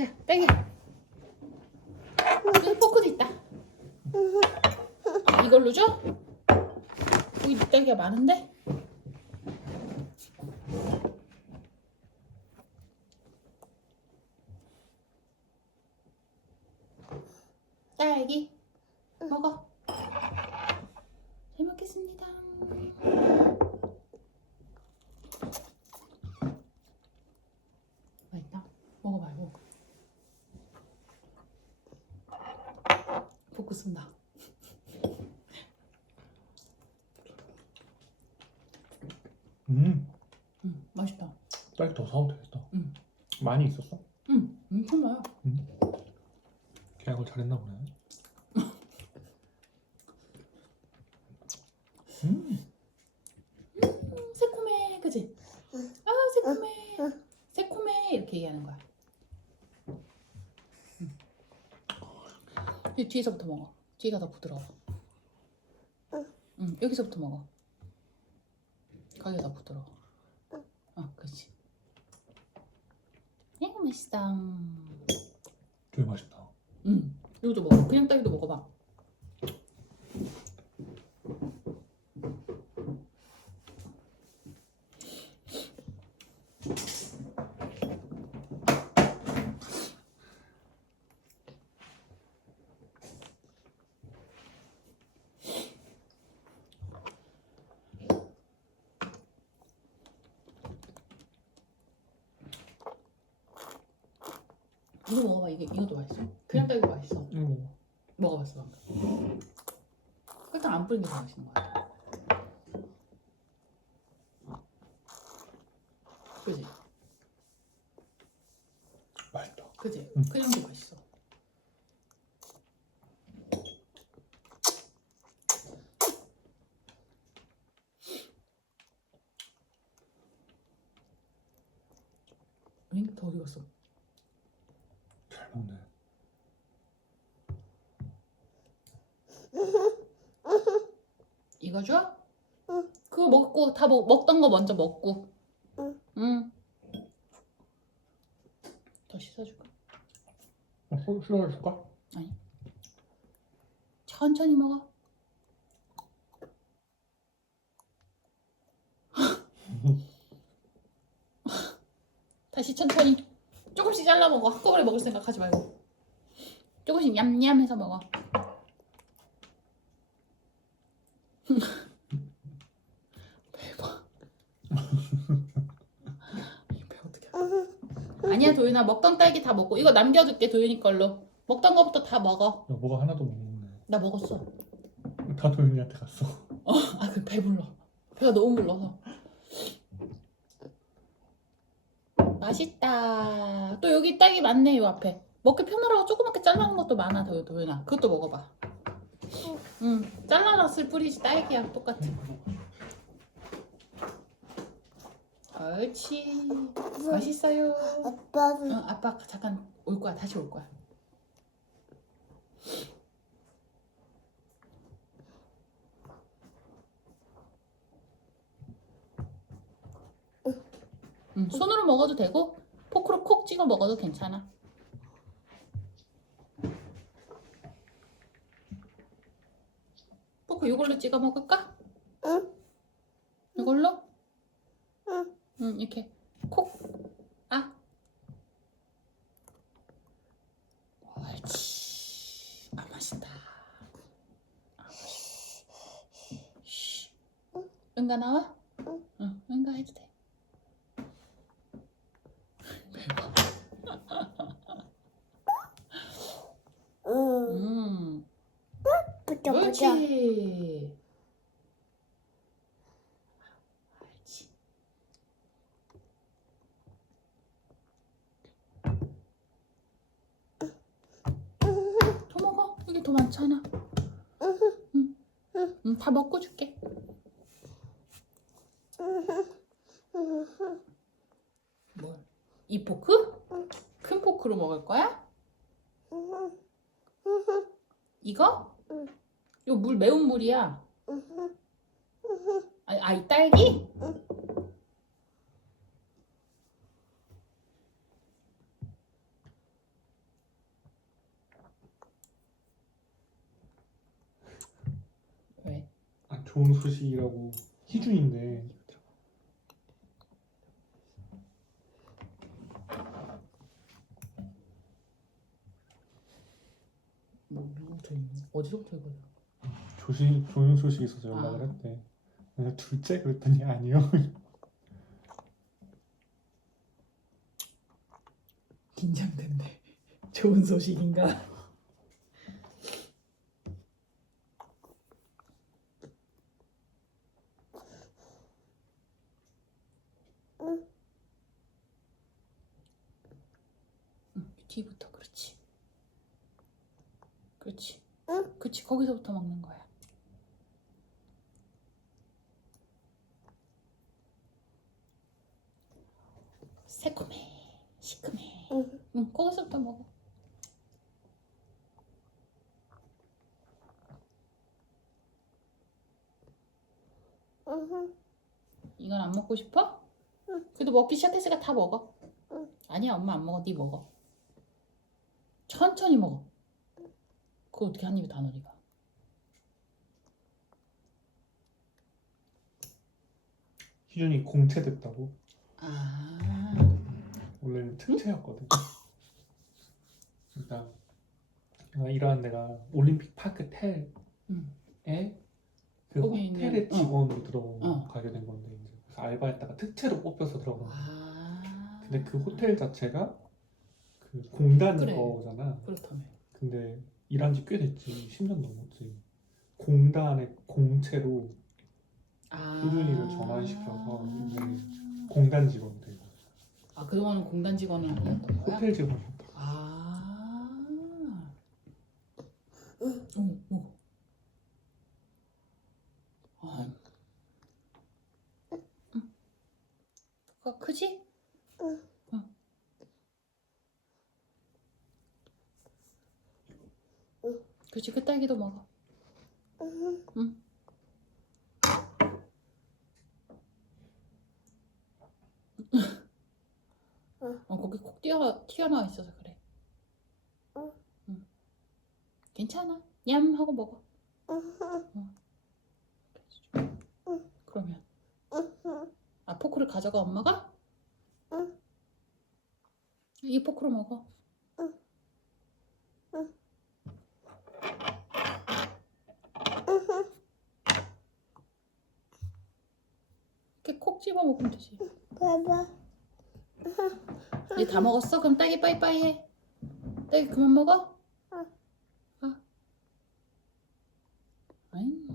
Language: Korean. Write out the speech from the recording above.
자, 딸기. 여기 포크도 있다. 아, 이걸로 줘? 여기 딸기가 많은데? 딸기 먹어. 잘 먹겠습니다. 먹어봐, 먹어. 포크 쓴다. 음, 응, 맛있다. 딸기 더 사도 되겠다. 응. 많이 있었어? 응, 엄청 많아. 계약을 잘했나 보네. 음, 음, 새콤해, 그지? 아, 새콤해. 새콤해 이렇게 얘기하는 거야. 응. 이 뒤에서부터 먹어. 뒤가 더 부드러워. 응, 여기서부터 먹어. 거기가 더 부드러워. 어, 그렇지. 이거 맛있다. 되게 맛있다. 응, 이것도 먹어. 그냥 딸기도 먹어봐. 이거 먹어봐. 이게 이것도 맛있어. 그냥 딸기 맛있어. 음, 먹어봤어 방금. 설탕 안 뿌린 게 더 맛있는 것 같아. 그지? 맛있다. 그지? 응. 그냥 게 맛있어. 응? 더 어디 갔어? 이거 줘? 그거 먹고 다 먹, 먹던 거 먼저 먹고. 응. 응. 더 씻어줄까? 어, 술 싫어해줄까? 천천히 먹어. 다시 천천히. 조금씩 잘라 먹어. 한꺼번에 먹을 생각하지 말고. 조금씩 냠냠해서 먹어. 대박. 이배 어떻게? 아니야 도윤아 먹던 딸기 다 먹고 이거 남겨줄게 도윤이 걸로. 먹던 거부터 다 먹어. 여보가 하나도 못 먹네. 나 먹었어. 다 도윤이한테 갔어. 아, 그 배불러. 배가 너무 불러서. 맛있다. 또 여기 딸기 많네, 요 앞에. 먹기 편하라고 조그맣게 잘라놓은 것도 많아, 도, 도윤아. 그것도 먹어봐. 응, 잘라놨을 뿐이지 딸기야, 똑같아. 옳지. 맛있어요. 아빠는 응, 아빠 잠깐 올 거야. 다시 올 거야. 응, 손으로 먹어도 되고 포크로 콕 찍어 먹어도 괜찮아. 포크 이걸로 찍어 먹을까? 응. 이걸로? 응. 응, 이렇게 콕. 아. 옳지. 맛있다. 쉬. 응가 나와? 응. 응, 응가 해도 돼. 대박. 응 음. 보자 보자 옳지. 옳지. 더 먹어. 많잖아. 응. 응, 다 먹고 줄게. 뭘? 이 포크? 큰 포크로 먹을 거야? 이거? 응. 이거 물 매운 물이야. 아, 아, 이 딸기? 좋은 소식이라고 희준인데 뭐 누구부터 읽니? 어디서부터 읽어야 돼? 조시, 좋은 소식이 있어서 연락을 아. 했대. 그래서 둘째 그랬더니 아니요. 긴장된대. 좋은 소식인가? 응. 응, 뒤부터 그렇지. 그렇지. 응. 그렇지. 거기서부터 먹는 거야. 새콤해, 시큼해. 응. 응, 거기서부터 먹어. 응. 이건 안 먹고 싶어? 응. 그래도 먹기 시작했으니까 다 먹어. 응. 아니야, 엄마 안 먹어. 네 먹어. 천천히 먹어. 그거 어떻게 한 입에 다 네가. 희준이 공채 됐다고. 아, 원래는 특채였거든. 일단 내가 일하는 데가 올림픽 파크 텔에 응. 그 거기 있는- 호텔의 어. 직원으로 들어가게 어. 된 건데 그래서 알바했다가 특채로 뽑혀서 들어간 거야. 아. 근데 그 호텔 자체가 그 공단 그래. 거잖아. 그렇다며. 근데 일한 지 꽤 됐지. 10년 넘었지. 공단의 공채로 아. 효준이를 전환시켜서 이제 공단 직원 되고 아, 그동안은 공단 직원은 아니었던 거야? 호텔 직원이었다. 아. 오, 오. 아. 응. 그거 크지? 응. 응. 응. 그렇지, 그 딸기도 먹어. 응. 어, 거기 콕 튀어, 튀어나와 있어서 그래. 응. 응. 괜찮아. 냠 하고 먹어. 응. 그러면. 응. 아, 포크를 가져가, 엄마가? 응. 이 포크로 먹어. 응. 응. 이렇게 콕 집어 먹으면 되지. 봐봐. 얘 다 먹었어? 그럼 딸기 빠이빠이 해. 딸기 그만 먹어? 응. 아. 아잉.